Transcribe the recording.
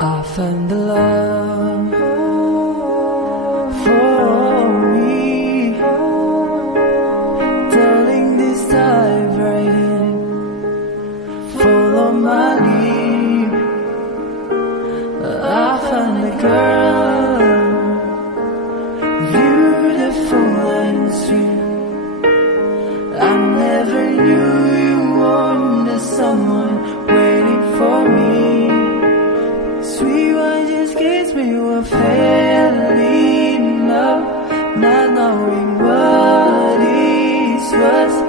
I found the love for me. Darling, this dive right in. Follow my lead. I found a girl, beautiful and sweet. I never knew you wanted someone waiting for me. Sweet one just gives me what failing love, not knowing what is what.